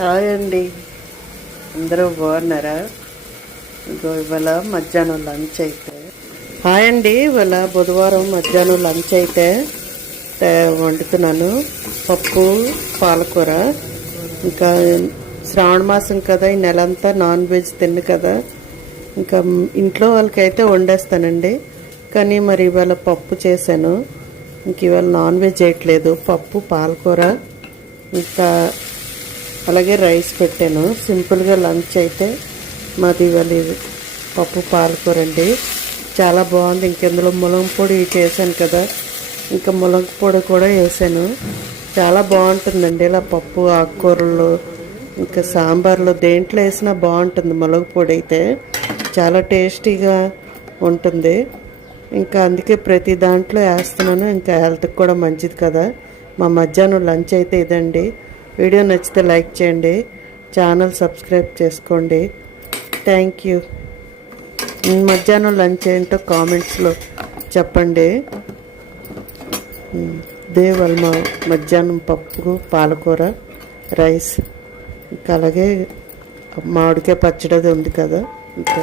Hi అండి. అందరూ బాగున్నారా? ఇంకో ఇవాళ మధ్యాహ్నం లంచ్ అయితే. హాయ్ అండి ఇవాళ బుధవారం మధ్యాహ్నం లంచ్ అయితే. వండుతున్నాను. పప్పు పాలకూర. ఇంకా శ్రావణ మాసం కదా ఈ నెలంతా నాన్ వెజ్ తిన్ను కదా. ఇంకా ఇంట్లో వాళ్ళకైతే వండేస్తానండి. కానీ మరి ఇవాళ పప్పు చేశాను. ఇంక ఇవాళ నాన్ వెజ్ చేయట్లేదు. పప్పు పాలకూర. ఇంకా అలాగే రైస్ పెట్టాను. సింపుల్గా లంచ్ అయితే మాది ఇవాళ పప్పు పాలకూర అండి. చాలా బాగుంది. ఇంకెందులో ములగ పొడి చేశాను కదా. ఇంకా ములగ పొడి కూడా వేసాను. చాలా బాగుంటుందండి ఇలా పప్పు ఆకుకూరలు ఇంకా సాంబార్లో. దేంట్లో వేసినా బాగుంటుంది ములగ పొడి అయితే. చాలా టేస్టీగా ఉంటుంది. ఇంకా అందుకే ప్రతి దాంట్లో వేస్తున్నాను. ఇంకా హెల్త్కి కూడా మంచిది కదా. మా మధ్యాహ్నం లంచ్ అయితే ఇదండి. వీడియో నచ్చితే లైక్ చేయండి. ఛానల్ సబ్స్క్రైబ్ చేసుకోండి. Thank you. మధ్యాహ్నం లంచ్ ఏంటో కామెంట్స్లో చెప్పండి. దేవల్ మా మధ్యాహ్నం పప్పు పాలకూర రైస్ ఇంకా అలాగే మామిడికాయ పచ్చడి అది ఉంది కదా. ఇంకా